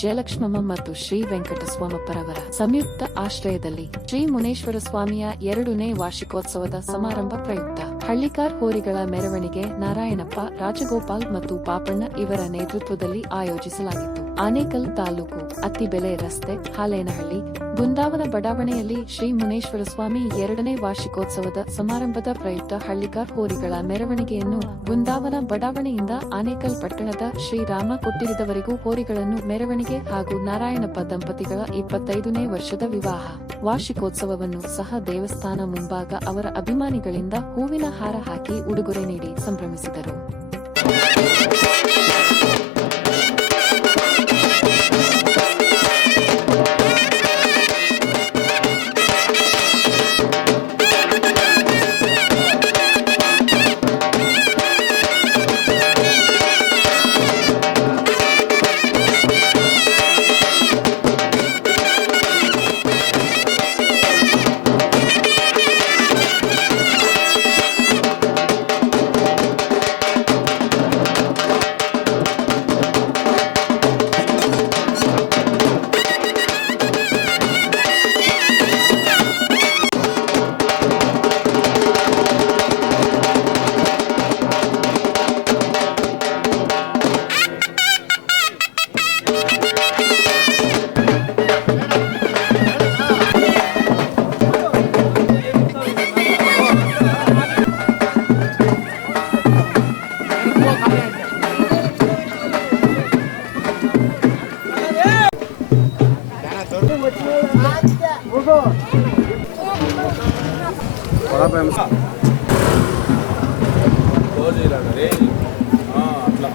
ಜಯಲಕ್ಷ್ಮಮ್ಮ ಮತ್ತು ಶ್ರೀ ವೆಂಕಟಸ್ವಾಮಪ್ಪರವರ ಸಂಯುಕ್ತ ಆಶ್ರಯದಲ್ಲಿ ಶ್ರೀ ಮುನೇಶ್ವರ ಸ್ವಾಮಿಯ ಎರಡನೇ ವಾರ್ಷಿಕೋತ್ಸವದ ಸಮಾರಂಭ ಪ್ರಯುಕ್ತ. ಹಳ್ಳಿಕಾರ್ ಹೋರಿಗಳ ಮೆರವಣಿಗೆ ನಾರಾಯಣಪ್ಪ, ರಾಜಗೋಪಾಲ್ ಮತ್ತು ಪಾಪಣ್ಣ ಇವರ ನೇತೃತ್ವದಲ್ಲಿ ಆಯೋಜಿಸಲಾಗಿತ್ತು. ಆನೇಕಲ್ ತಾಲೂಕು, ಅತ್ತಿಬೆಲೆ ರಸ್ತೆ, ಹಾಲೇನಹಳ್ಳಿ, ಬೃಂದಾವನ ಬಡಾವಣೆಯಲ್ಲಿ ಶ್ರೀ ಮುನೇಶ್ವರ ಸ್ವಾಮಿ ಎರಡನೇ ವಾರ್ಷಿಕೋತ್ಸವದ ಸಮಾರಂಭದ ಪ್ರಯುಕ್ತ ಹಳ್ಳಿಕಾರ್ ಹೋರಿಗಳ ಮೆರವಣಿಗೆಯನ್ನು ಬೃಂದಾವನ ಬಡಾವಣೆಯಿಂದ ಆನೇಕಲ್ ಪಟ್ಟಣದ ಶ್ರೀರಾಮ ಕೊಟ್ಟಿರಿದವರೆಗೂ ಹೋರಿಗಳನ್ನು ಮೆರವಣಿಗೆ ಹಾಗೂ ನಾರಾಯಣಪ್ಪ ದಂಪತಿಗಳ ಇಪ್ಪತ್ತೈದನೇ ವರ್ಷದ ವಿವಾಹ. ವಾರ್ಷಿಕೋತ್ಸವವನ್ನು ಸಹ ದೇವಸ್ಥಾನ ಮುಂಭಾಗ ಅವರ ಅಭಿಮಾನಿಗಳಿಂದ ಹೂವಿನ ಹಾರ ಹಾಕಿ ಉಡುಗೊರೆ ನೀಡಿ ಸಂಭ್ರಮಿಸಿದರು. ఫోర్ జీరో అట్లా.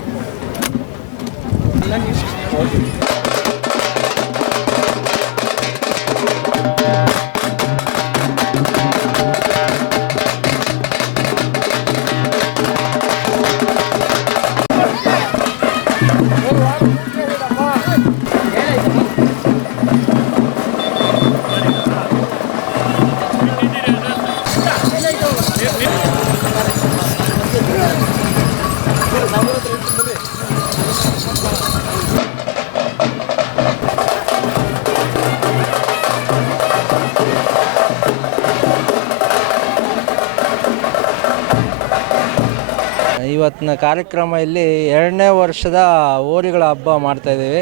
ಇವತ್ತಿನ ಕಾರ್ಯಕ್ರಮ ಇಲ್ಲಿ ಎರಡನೇ ವರ್ಷದ ಹೋರಿಗಳ ಹಬ್ಬ ಮಾಡ್ತಾಯಿದ್ದೀವಿ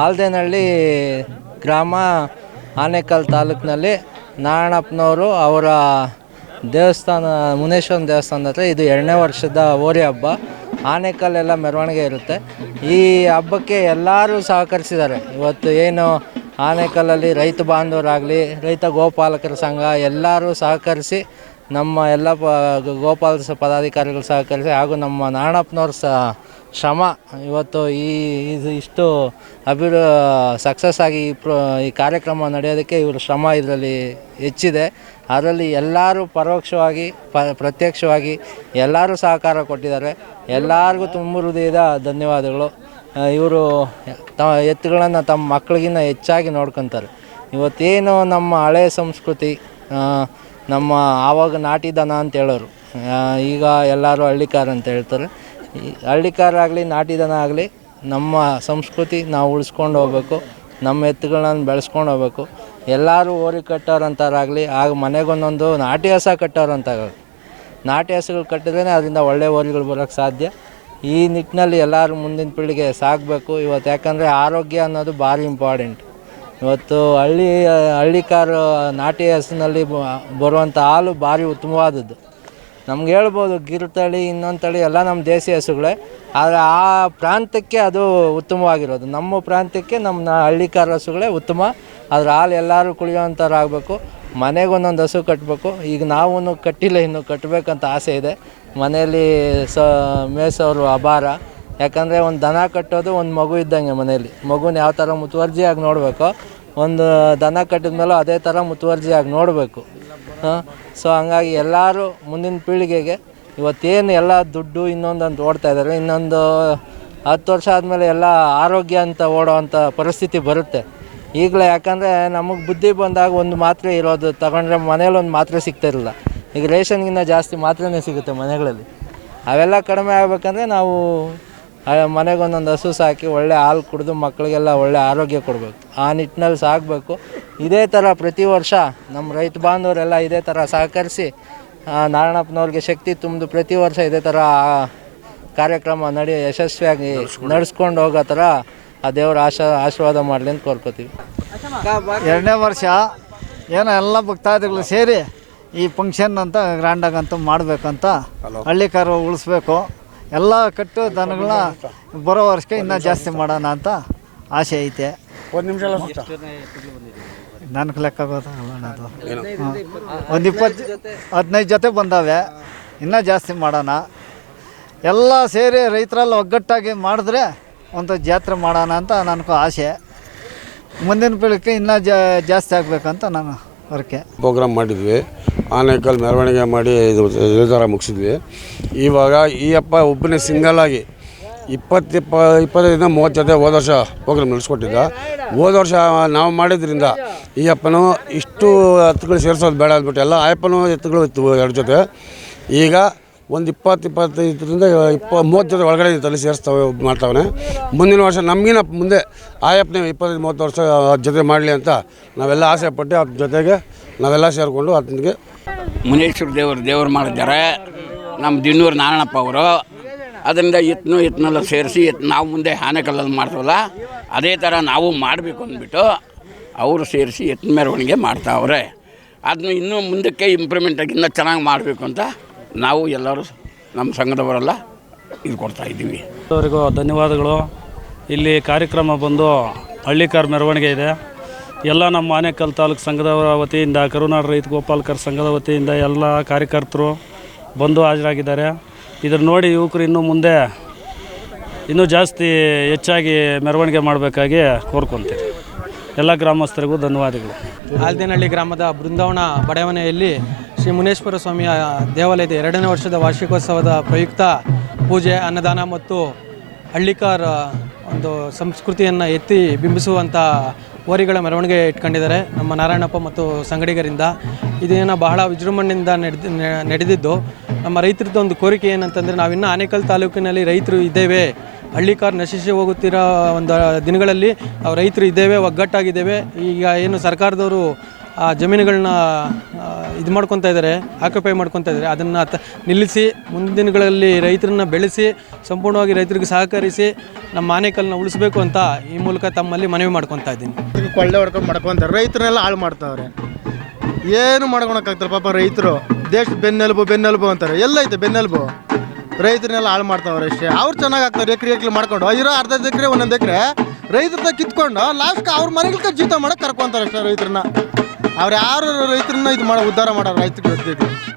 ಆಲ್ದೇನಹಳ್ಳಿ ಗ್ರಾಮ ಆನೇಕಲ್ ತಾಲೂಕಿನಲ್ಲಿ ನಾರಾಯಣಪ್ಪನವರು ಅವರ ದೇವಸ್ಥಾನ, ಮುನೇಶ್ವರನ ದೇವಸ್ಥಾನದ ಹತ್ರ ಇದು ಎರಡನೇ ವರ್ಷದ ಹೋರಿ ಹಬ್ಬ. ಆನೇಕಲ್ಲೆಲ್ಲ ಮೆರವಣಿಗೆ ಇರುತ್ತೆ. ಈ ಹಬ್ಬಕ್ಕೆ ಎಲ್ಲರೂ ಸಹಕರಿಸಿದ್ದಾರೆ. ಇವತ್ತು ಏನು ಆನೇಕಲ್ಲಲ್ಲಿ ರೈತ ಬಾಂಧವರಾಗಲಿ, ರೈತ ಗೋಪಾಲಕರ ಸಂಘ ಎಲ್ಲರೂ ಸಹಕರಿಸಿ ನಮ್ಮ ಎಲ್ಲ ಪ ಗೋಪಾಲ ಪದಾಧಿಕಾರಿಗಳು ಸಹಕರಿಸಿ ಹಾಗೂ ನಮ್ಮ ನಾರಾಯಣಪ್ಪನವ್ರ ಸಹ ಶ್ರಮ ಇವತ್ತು ಈ ಇದು ಇಷ್ಟು ಅಭಿವೃ ಸಕ್ಸಸ್ ಆಗಿ ಈ ಪ್ರ ಈ ಕಾರ್ಯಕ್ರಮ ನಡೆಯೋದಕ್ಕೆ ಇವ್ರ ಶ್ರಮ ಇದರಲ್ಲಿ ಹೆಚ್ಚಿದೆ. ಅದರಲ್ಲಿ ಎಲ್ಲರೂ ಪರೋಕ್ಷವಾಗಿ, ಪ ಪ್ರತ್ಯಕ್ಷವಾಗಿ ಎಲ್ಲರೂ ಸಹಕಾರ ಕೊಟ್ಟಿದ್ದಾರೆ. ಎಲ್ಲರಿಗೂ ತುಂಬ ಹೃದಯದ ಧನ್ಯವಾದಗಳು. ಇವರು ತ, ಎತ್ತುಗಳನ್ನು ತಮ್ಮ ಮಕ್ಕಳಿಗಿನ್ನ ಹೆಚ್ಚಾಗಿ ನೋಡ್ಕೊತಾರೆ. ಇವತ್ತೇನು ನಮ್ಮ ಹಳೆಯ ಸಂಸ್ಕೃತಿ ನಮ್ಮ ಆವಾಗ ನಾಟಿ ದನ ಅಂತ ಹೇಳೋರು. ಈಗ ಎಲ್ಲರೂ ಹಳ್ಳಿಕಾರ ಅಂತ ಹೇಳ್ತಾರೆ. ಈ ಹಳ್ಳಿಕಾರ ಆಗಲಿ, ನಾಟಿ ದನ ಆಗಲಿ, ನಮ್ಮ ಸಂಸ್ಕೃತಿ ನಾವು ಉಳಿಸ್ಕೊಂಡು ಹೋಗ್ಬೇಕು. ನಮ್ಮ ಎತ್ತುಗಳನ್ನ ಬೆಳೆಸ್ಕೊಂಡು ಹೋಗ್ಬೇಕು. ಎಲ್ಲರೂ ಓರಿ ಕಟ್ಟೋರಂತಾರಾಗಲಿ, ಆಗ ಮನೆಗೊಂದೊಂದು ನಾಟಿ ಹಸ ಕಟ್ಟೋರಂತಾಗಲಿ ನಾಟಿ ಹಸುಗಳು ಕಟ್ಟಿದ್ರೇ ಅದರಿಂದ ಒಳ್ಳೆ ಓರಿಗಳು ಬರೋಕ್ಕೆ ಸಾಧ್ಯ. ಈ ನಿಟ್ಟಿನಲ್ಲಿ ಎಲ್ಲರೂ ಮುಂದಿನ ಪೀಳಿಗೆ ಸಾಕಬೇಕು. ಇವತ್ತು ಯಾಕಂದರೆ ಆರೋಗ್ಯ ಅನ್ನೋದು ಭಾರಿ ಇಂಪಾರ್ಟೆಂಟ್ ಇವತ್ತು ಹಳ್ಳಿ ಹಳ್ಳಿಕಾರು ನಾಟಿ ಹಸುನಲ್ಲಿ ಬರುವಂಥ ಹಾಲು ಭಾರಿ ಉತ್ತಮವಾದದ್ದು. ನಮ್ಗೆ ಹೇಳ್ಬೋದು, ಗಿರ್ ತಳಿ, ಇನ್ನೊಂದು ತಳಿ ಎಲ್ಲ ನಮ್ಮ ದೇಸಿ ಹಸುಗಳೇ. ಆದರೆ ಆ ಪ್ರಾಂತ್ಯಕ್ಕೆ ಅದು ಉತ್ತಮವಾಗಿರೋದು. ನಮ್ಮ ಪ್ರಾಂತ್ಯಕ್ಕೆ ನಮ್ಮ ಹಳ್ಳಿ ಹಳ್ಳಿಕಾರ ಹಸುಗಳೇ ಉತ್ತಮ. ಅದ್ರ ಹಾಲು ಎಲ್ಲರೂ ಕುಡಿಯೋವಂಥವ್ರಾಗಬೇಕು ಮನೆಗೆ ಒಂದೊಂದು ಹಸು ಕಟ್ಟಬೇಕು ಈಗ ನಾವೂ ಕಟ್ಟಿಲ್ಲ, ಇನ್ನು ಕಟ್ಟಬೇಕಂತ ಆಸೆ ಇದೆ. ಮನೆಯಲ್ಲಿ ಸ, ಮೇಸೋರು ಅಭಾರ. ಯಾಕಂದರೆ ಒಂದು ದನ ಕಟ್ಟೋದು ಒಂದು ಮಗು ಇದ್ದಂಗೆ ಮನೆಯಲ್ಲಿ. ಮಗುನ ಯಾವ ಥರ ಮುತುವರ್ಜಿಯಾಗಿ ನೋಡಬೇಕು, ಒಂದು ದನ ಕಟ್ಟಿದ ಮೇಲೂ ಅದೇ ಥರ ಮುತುವರ್ಜಿಯಾಗಿ ನೋಡಬೇಕು. ಸೊ ಹಂಗಾಗಿ ಎಲ್ಲರೂ ಮುಂದಿನ ಪೀಳಿಗೆಗೆ ಇವತ್ತೇನು ಎಲ್ಲ ದುಡ್ಡು ಇನ್ನೊಂದಂತ ಓಡ್ತಾ ಇದ್ದಾರೆ ಇನ್ನೊಂದು ಹತ್ತು ವರ್ಷ ಆದಮೇಲೆ ಎಲ್ಲ ಆರೋಗ್ಯ ಅಂತ ಓಡೋವಂಥ ಪರಿಸ್ಥಿತಿ ಬರುತ್ತೆ. ಈಗಲೇ ಯಾಕಂದರೆ ನಮಗೆ ಬುದ್ಧಿ ಬಂದಾಗ ಒಂದು ಮಾತ್ರೆ ಇರೋದು, ತಗೊಂಡ್ರೆ ಮನೇಲಿ ಒಂದು ಮಾತ್ರೆ ಸಿಗ್ತಾ ಇರಲಿಲ್ಲ ಈಗ ರೇಷನ್ಗಿಂತ ಜಾಸ್ತಿ ಮಾತ್ರೆನೇ ಸಿಗುತ್ತೆ ಮನೆಗಳಲ್ಲಿ. ಅವೆಲ್ಲ ಕಡಿಮೆ ಆಗ್ಬೇಕಂದ್ರೆ ನಾವು ಮನೆಗೆ ಒಂದೊಂದು ಹಸು ಸಾಕಿ ಒಳ್ಳೆ ಹಾಲು ಕುಡಿದು ಮಕ್ಕಳಿಗೆಲ್ಲ ಒಳ್ಳೆ ಆರೋಗ್ಯ ಕೊಡಬೇಕು. ಆ ನಿಟ್ಟಿನಲ್ಲಿ ಸಾಕಬೇಕು. ಇದೇ ಥರ ಪ್ರತಿ ವರ್ಷ ನಮ್ಮ ರೈತ ಬಾಂಧವರೆಲ್ಲ ಇದೇ ಥರ ಸಹಕರಿಸಿ ನಾರಾಯಣಪ್ಪನವ್ರಿಗೆ ಶಕ್ತಿ ತುಂಬಿದು ಪ್ರತಿ ವರ್ಷ ಇದೇ ಥರ ಕಾರ್ಯಕ್ರಮ ನಡಿ ಯಶಸ್ವಿಯಾಗಿ ನಡೆಸ್ಕೊಂಡು ಹೋಗೋ ಥರ ಆ ದೇವರ ಆಶ ಆಶೀರ್ವಾದ ಮಾಡಲಿ ಅಂತ ಕೋರ್ಕೋತೀವಿ. ಎರಡನೇ ವರ್ಷ ಏನೋ ಎಲ್ಲ ಭಕ್ತಾದಿಗಳು ಸೇರಿ ಈ ಫಂಕ್ಷನ್ ಅಂತ ಗ್ರ್ಯಾಂಡಾಗಂತೂ ಮಾಡಬೇಕಂತ ಹಳ್ಳಿಕಾರು ಉಳಿಸ್ಬೇಕು. ಎಲ್ಲ ಕಟ್ಟು ದನಗಳನ್ನ ಬರೋ ವರ್ಷಕ್ಕೆ ಇನ್ನೂ ಜಾಸ್ತಿ ಮಾಡೋಣ ಅಂತ ಆಸೆ ಐತೆ. ನನಗೆ ಲೆಕ್ಕ ಗೊತ್ತಾಗಲ್ಲ ಅದು. ಒಂದು ಇಪ್ಪತ್ತು ಹದಿನೈದು ಜೊತೆ ಬಂದಾವೆ. ಇನ್ನೂ ಜಾಸ್ತಿ ಮಾಡೋಣ. ಎಲ್ಲ ಸೇರಿ ರೈತರೆಲ್ಲ ಒಗ್ಗಟ್ಟಾಗಿ ಮಾಡಿದ್ರೆ ಒಂದು ಜಾತ್ರೆ ಮಾಡೋಣ ಅಂತ ನನಗೂ ಆಸೆ. ಮುಂದಿನ ಪೀಳಿಗೆ ಇನ್ನೂ ಜಾಸ್ತಿ ಆಗಬೇಕಂತ ನಾನು ಹೊರಕೆ ಪ್ರೋಗ್ರಾಮ್ ಮಾಡಿದ್ವಿ. ಆನೇಕಲ್ ಮೆರವಣಿಗೆ ಮಾಡಿ ಇದು ನಿರ್ಧಾರ ಮುಗಿಸಿದ್ವಿ. ಇವಾಗ ಈ ಅಪ್ಪ ಒಬ್ಬನೇ ಸಿಂಗಲ್ ಆಗಿ ಇಪ್ಪತ್ತು ಇಪ್ಪ ಇಪ್ಪತ್ತೈದರಿಂದ ಮೂವತ್ತು ಜೊತೆ ಹೋದ ವರ್ಷ ಪ್ರೋಗ್ರಾಮ್ ನಡೆಸ್ಕೊಟ್ಟಿದ್ದ. ಹೋದ ವರ್ಷ ನಾವು ಮಾಡಿದ್ರಿಂದ ಈ ಅಪ್ಪನು ಇಷ್ಟು ಎತ್ತುಗಳು ಸೇರಿಸೋದು ಬೇಡ ಅಂದ್ಬಿಟ್ಟು ಎಲ್ಲ ಆಯಪ್ಪನೂ ಎತ್ತುಗಳು ಇತ್ತು ಎರಡು ಜೊತೆ. ಈಗ ಒಂದು ಇಪ್ಪತ್ತು, ಇಪ್ಪತ್ತೈದರಿಂದ ಇಪ್ಪ ಮೂವತ್ತು ಜೊತೆ ಒಳಗಡೆ ತಲೆ ಸೇರಿಸ್ತವೆ, ಮಾಡ್ತಾವನೆ. ಮುಂದಿನ ವರ್ಷ ನಮಗಿನ ಮುಂದೆ ಆಯಪ್ಪನೇ ಇಪ್ಪತ್ತೈದು, ಮೂವತ್ತು ವರ್ಷ ಜೊತೆ ಮಾಡಲಿ ಅಂತ ನಾವೆಲ್ಲ ಆಸೆ ಪಟ್ಟು ಅದ್ರ ಜೊತೆಗೆ ನಾವೆಲ್ಲ ಸೇರಿಕೊಂಡು ಅದಕ್ಕೆ ಮುನೇಶ್ವರ ದೇವರು ದೇವರು ಮಾಡಿದ್ದಾರೆ. ನಮ್ಮ ದಿನ್ನೂರು ನಾರಾಯಣಪ್ಪ ಅವರು. ಅದರಿಂದ ಇತ್ನು ಇತ್ತನೆಲ್ಲ ಸೇರಿಸಿ ಇತ್ ನಾವು ಮುಂದೆ ಆನೆಕಲ್ಲಲ್ಲಿ ಮಾಡ್ತೀವಲ್ಲ, ಅದೇ ಥರ ನಾವು ಮಾಡಬೇಕು ಅಂದ್ಬಿಟ್ಟು ಅವರು ಸೇರಿಸಿ ಎತ್ತಿನ ಮೆರವಣಿಗೆ ಮಾಡ್ತಾವ್ರೆ. ಅದನ್ನ ಇನ್ನೂ ಮುಂದಕ್ಕೆ ಇಂಪ್ರೂವ್ಮೆಂಟಾಗಿ ಇನ್ನೂ ಚೆನ್ನಾಗಿ ಮಾಡಬೇಕು ಅಂತ ನಾವು ಎಲ್ಲರೂ ನಮ್ಮ ಸಂಘದವರೆಲ್ಲ ಇದು ಕೊಡ್ತಾ ಇದ್ದೀವಿ. ಅವರಿಗೂ ಧನ್ಯವಾದಗಳು. ಇಲ್ಲಿ ಕಾರ್ಯಕ್ರಮ ಬಂದು ಹಳ್ಳಿಕಾರ ಮೆರವಣಿಗೆ ಇದೆ. ಎಲ್ಲ ನಮ್ಮ ಆನೇಕಲ್ ತಾಲೂಕು ಸಂಘದವರ ವತಿಯಿಂದ ಕರುನಾಡ ರೈತ ಗೋಪಾಲಕರ್ ಸಂಘದ ವತಿಯಿಂದ ಎಲ್ಲ ಕಾರ್ಯಕರ್ತರು ಬಂದು ಹಾಜರಾಗಿದ್ದಾರೆ. ಇದನ್ನು ನೋಡಿ ಯುವಕರು ಇನ್ನೂ ಮುಂದೆ ಇನ್ನೂ ಜಾಸ್ತಿ ಹೆಚ್ಚಾಗಿ ಮೆರವಣಿಗೆ ಮಾಡಬೇಕಾಗಿ ಕೋರ್ಕೊತೀವಿ. ಎಲ್ಲ ಗ್ರಾಮಸ್ಥರಿಗೂ ಧನ್ಯವಾದಗಳು. ಆಲ್ದೇನಹಳ್ಳಿ ಗ್ರಾಮದ ಬೃಂದಾವನ ಬಡಾವಣೆಯಲ್ಲಿ ಶ್ರೀ ಮುನೇಶ್ವರ ಸ್ವಾಮಿಯ ದೇವಾಲಯದ ಎರಡನೇ ವರ್ಷದ ವಾರ್ಷಿಕೋತ್ಸವದ ಪ್ರಯುಕ್ತ ಪೂಜೆ, ಅನ್ನದಾನ ಮತ್ತು ಹಳ್ಳಿಕಾರ ಒಂದು ಸಂಸ್ಕೃತಿಯನ್ನು ಎತ್ತಿ ಬಿಂಬಿಸುವಂಥ ಹೋರಿಗಳ ಮೆರವಣಿಗೆ ಇಟ್ಕೊಂಡಿದ್ದಾರೆ ನಮ್ಮ ನಾರಾಯಣಪ್ಪ ಮತ್ತು ಸಂಗಡಿಗರಿಂದ. ಇದೇನೋ ಬಹಳ ವಿಜೃಂಭಣೆಯಿಂದ ನಡೆದು ನಡೆದಿದ್ದು. ನಮ್ಮ ರೈತರದ್ದು ಒಂದು ಕೋರಿಕೆ ಏನಂತಂದರೆ ನಾವಿನ್ನೂ ಆನೇಕಲ್ ತಾಲೂಕಿನಲ್ಲಿ ರೈತರು ಇದ್ದೇವೆ. ಹಳ್ಳಿಕಾರ ನಶಿಸಿ ಹೋಗುತ್ತಿರೋ ಒಂದು ದಿನಗಳಲ್ಲಿ ರೈತರು ಇದ್ದೇವೆ, ಒಗ್ಗಟ್ಟಾಗಿದ್ದೇವೆ. ಈಗ ಏನು ಸರ್ಕಾರದವರು ಆ ಜಮೀನುಗಳನ್ನ ಇದು ಮಾಡ್ಕೊತಾ ಇದ್ದಾರೆ ಆಕ್ಯುಪೈ ಮಾಡ್ಕೊತಾ ಇದ್ದಾರೆ ಅದನ್ನು ತ, ನಿಲ್ಲಿಸಿ, ಮುಂದಿನ ದಿನಗಳಲ್ಲಿ ರೈತರನ್ನ ಬೆಳೆಸಿ, ಸಂಪೂರ್ಣವಾಗಿ ರೈತರಿಗೆ ಸಹಕರಿಸಿ, ನಮ್ಮ ಆನೇಕಲ್ನ ಉಳಿಸಬೇಕು ಅಂತ ಈ ಮೂಲಕ ತಮ್ಮಲ್ಲಿ ಮನವಿ ಮಾಡ್ಕೊತಾ ಇದ್ದೀನಿ. ಕೊಳ್ಳೆ ಹೊಡ್ಕೊಂಡು ಮಾಡ್ಕೊತಾರೆ ರೈತರನ್ನೆಲ್ಲ ಹಾಳು ಮಾಡ್ತಾವ್ರೆ. ಏನು ಮಾಡ್ಕೊಳಕ್ಕಾಗ್ತಾರೆ ಪಾಪ ರೈತರು. ದೇಶ ಬೆನ್ನೆಲುಬು ಬೆನ್ನೆಲುಬು ಅಂತಾರೆ. ಎಲ್ಲ ಐತೆ ಬೆನ್ನೆಲುಬು. ರೈತರನ್ನೆಲ್ಲ ಹಾಳು ಮಾಡ್ತಾವ್ರೆ ಅಷ್ಟೇ. ಅವ್ರು ಚೆನ್ನಾಗಿ ಆಗ್ತಾರೆ, ಎಕರೆ ಎಕರೆ ಮಾಡ್ಕೊಂಡು. ಇರೋ ಅರ್ಧ ಎಕರೆ, ಒಂದೊಂದು ಎಕರೆ ರೈತರ ಕಿತ್ಕೊಂಡು ಲಾಸ್ಟ್ ಅವ್ರ ಮನೆಗಳಿಗೆ ಜೀತ ಮಾಡಕ್ಕೆ ಕರ್ಕೊಂತಾರೆ ಅಷ್ಟೇ ರೈತರನ್ನ. ಅವ್ರು ಯಾರು ರೈತರನ್ನ ಇದು ಮಾಡೋ ಉದ್ಧಾರ ಮಾಡೋರು ರೈತರಿಗೆ